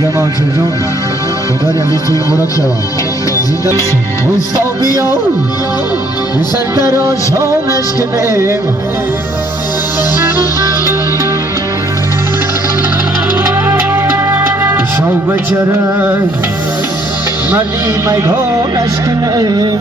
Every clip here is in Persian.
زمان چجون خداری هم دیست توی مراد شوام زنده مستابی ها سر تراشانش کنیم شو بچره مردی میدانش کنیم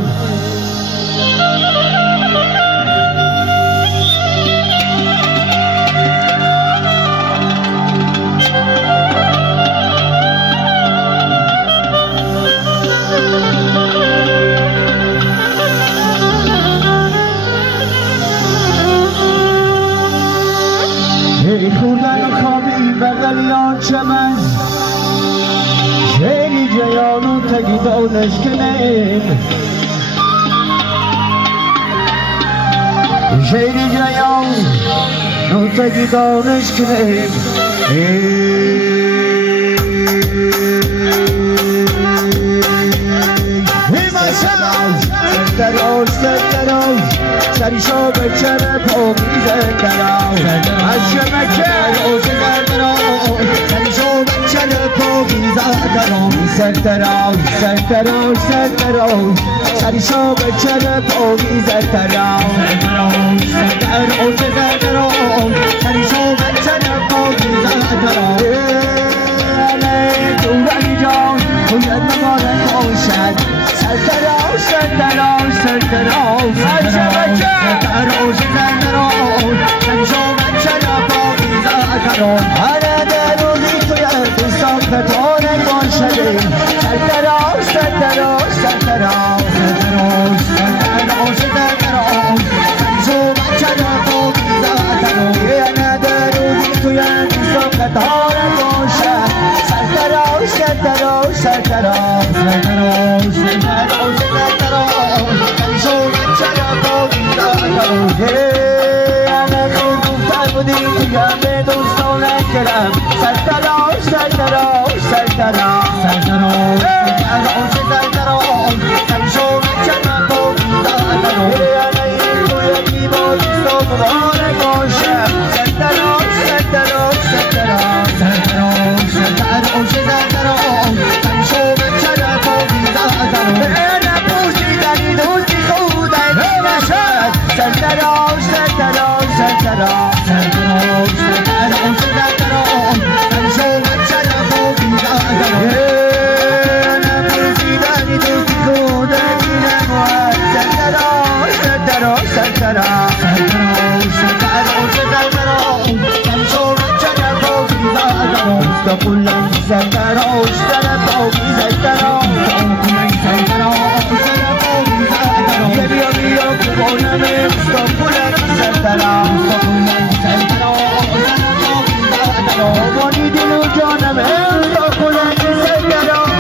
خوردن خوابی بغلیان چمن شیری جیانو تگی دانش کنیم شیری جیانو تگی دانش کنیم سرتراش سرتراش سریشا بچره پاکیزه تراش عشمکه سرتراش سریشا بچره پاکیزه تراش سرتراش سرتراش سرتراش سریشا بچره پاکیزه تراش سرتراش سرتراش سرتراش سریشا بچره پاکیزه تراش دورانی جان باید نماره باشد سرتراش سرتراش سرتراش سرتراش سرتراش سرشو بچه پاکیزه تراش هر درونی توی دوستان فتانه باشدیم سرتراش سرتراش سرتراش سرتراش سرتراش سرتراش سرشو بچه پاکیزه تراش هر درونی توی دوستان فتانه باشد سرتراش سرتراش سرتراش سرتراش سرتراش سرتراش سرشو بچه پاکیزه تراش به دوستان کرم سرتراش سرتراش سرتراش سرتراش سرتراش سرتراش سرشو بچه پاکیزه تراش این تو یکی با دوستان مبارک باشه سرتراش سرتراش سرتراش سرتراش سرتراش سرتراش سرشو بچه پاکیزه تراش پوشیدنی دوستی خوده نباشد سرتراش سرتراش سرتراش كلن سرتراش سر پاکیزه تراش بیا بیا کنم کلن سرتراش بانی دل و جانم کلن سرتراش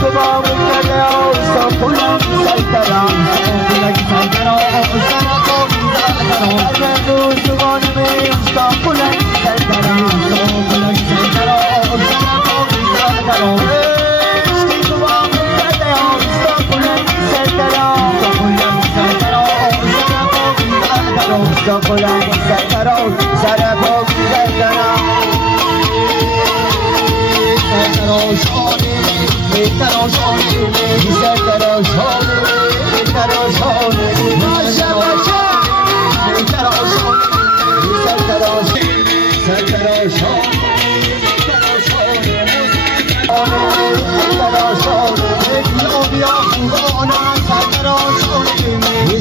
که با مکده آستا کلن سرتراش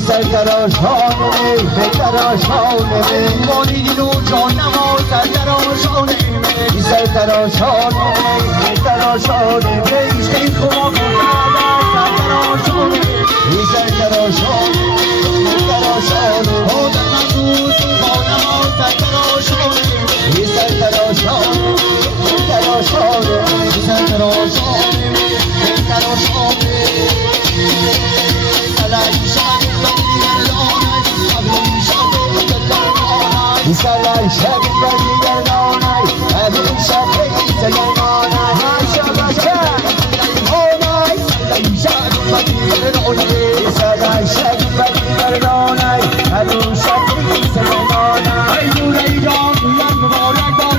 سرتراشانه سرتراشانه مانی دل و جانم سرتراشانه سرتراشانه سرتراشانه عشق خدا سرتراشانه سرتراشانه سرتراشانه آدم دوست خانم سرتراشانه سرتراشانه سرتراشانه سرتراشانه سرتراشانه Salay şebin beni yerlanay Evin şebin selenanay Maşallah şebin onay Salay şebin beni yerlanay Salay şebin beni yerlanay Evin şebin selenanay Ey nurey can uyan mübarek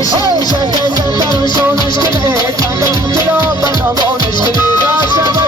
Işık şakası tarışon aşkını Tanrım tilo bana bon aşkını Raşa